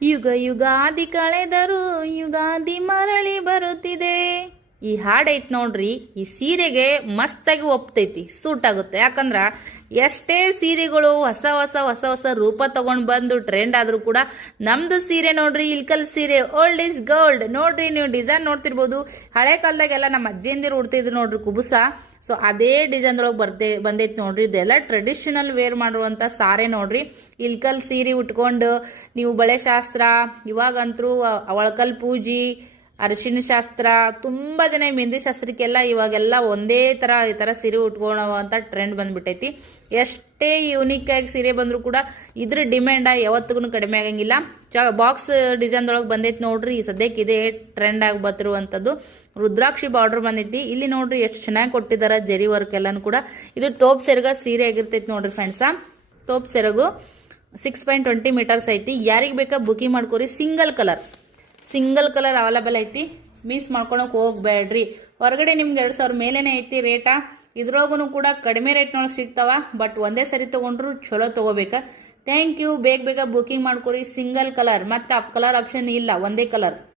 ಯುಗ ಯುಗಾದಿ ಕಳೆದರೂ ಯುಗಾದಿ ಮರಳಿ ಬರುತ್ತಿದೆ. ಈ ಹಾಡು ಐತ್ ನೋಡ್ರಿ, ಈ ಸೀರೆಗೆ ಮಸ್ತಾಗಿ ಒಪ್ತೈತಿ, ಸೂಟ್ ಆಗುತ್ತೆ. ಯಾಕಂದ್ರ ಎಷ್ಟೇ ಸೀರೆಗಳು ಹೊಸ ಹೊಸ ಹೊಸ ಹೊಸ ರೂಪ ತಗೊಂಡ್ ಬಂದು ಟ್ರೆಂಡ್ ಆದ್ರೂ ಕೂಡ ನಮ್ದು ಸೀರೆ ನೋಡ್ರಿ, ಇಲ್ಕಲ್ ಸೀರೆ ಓಲ್ಡ್ ಇಸ್ ಗೋಲ್ಡ್. ನೋಡ್ರಿ, ನೀವು ಡಿಸೈನ್ ನೋಡ್ತಿರ್ಬೋದು. ಹಳೆ ಕಾಲದಾಗೆಲ್ಲ ನಮ್ಮ ಅಜ್ಜಿಯಂದಿರು ಉಡ್ತಿದ್ರು ನೋಡ್ರಿ ಕುಬುಸ. ಸೊ ಅದೇ ಡಿಸೈನ್ ಒಳಗೆ ಬಂದೈತಿ ನೋಡ್ರಿ. ಇದೆಲ್ಲ ಟ್ರೆಡಿಷನಲ್ ವೇರ್ ಮಾಡುವಂತ ಸಾರೆ ನೋಡ್ರಿ. ಇಲ್ಕಲ್ ಸೀರೆ ಉಟ್ಕೊಂಡು ನೀವು ಬಳೆ ಶಾಸ್ತ್ರ, ಇವಾಗಂತರೂ ಒಳಕಲ್ ಪೂಜಿ, ಅರಿಶಿನ ಶಾಸ್ತ್ರ, ತುಂಬಾ ಜನ ಮೆಹಂದಿ ಶಾಸ್ತ್ರಕ್ಕೆಲ್ಲ ಇವಾಗೆಲ್ಲ ಒಂದೇ ತರ ಈ ತರ ಸೀರೆ ಉಟ್ಕೊಳ್ಳುವಂತ ಟ್ರೆಂಡ್ ಬಂದ್ಬಿಟ್ಟೈತಿ. ಎಷ್ಟೇ ಯೂನಿಕ್ ಆಗಿ ಸೀರೆ ಬಂದ್ರು ಕೂಡ ಇದ್ರ ಡಿಮ್ಯಾಂಡ್ ಯಾವತ್ತಿಗೂ ಕಡಿಮೆ ಆಗಂಗಿಲ್ಲ. ಬಾಕ್ಸ್ ಡಿಸೈನ್ ಒಳಗೆ ಬಂದೈತಿ ನೋಡ್ರಿ. ಈ ಸದ್ಯಕ್ಕೆ ಇದೇ ಟ್ರೆಂಡ್ ಆಗಿ ಬರ್ತಿರುವಂತದ್ದು. ರುದ್ರಾಕ್ಷಿ ಬಾರ್ಡರ್ ಬಂದೈತಿ. ಇಲ್ಲಿ ನೋಡ್ರಿ ಎಷ್ಟು ಚೆನ್ನಾಗಿ ಕೊಟ್ಟಿದಾರ ಜರಿ ವರ್ಕ್ ಎಲ್ಲಾನು ಕೂಡ. ಇದು ಟೋಪ್ ಸೆರಗ ಸೀರೆ ಆಗಿರ್ತೈತಿ ನೋಡ್ರಿ ಫ್ರೆಂಡ್ಸ್. ಟೋಪ್ ಸೆರಗು 6.20 ಮೀಟರ್ಸ್ ಐತಿ. ಯಾರಿಗೆ ಬೇಕಾ ಬುಕಿಂಗ್ ಮಾಡ್ಕೋರಿ. ಸಿಂಗಲ್ ಕಲರ್ ಅವೈಲೇಬಲ್ ಐತಿ. ಮಿಸ್ ಮಾಡ್ಕೊಳಕ್ ಹೋಗ್ಬೇಡ್ರಿ. ಹೊರಗಡೆ ನಿಮ್ಗೆ 2,000 ಮೇಲೇನೆ ಐತಿ ರೇಟ. ಇದ್ರೊಳಗೂ ಕೂಡ ಕಡಿಮೆ ರೇಟ್ನೊಳಗೆ ಸಿಗ್ತಾವ. ಬಟ್ ಒಂದೇ ಸರಿ ತಗೊಂಡ್ರು ಚಲೋ ತಗೋಬೇಕ. Thank you. ಬೇಗ ಬುಕಿಂಗ್ ಮಾಡ್ಕೋರಿ. ಸಿಂಗಲ್ ಕಲರ್, ಮತ್ತೆ ಕಲರ್ ಆಪ್ಷನ್ ಇಲ್ಲ, ಒಂದೇ ಕಲರ್.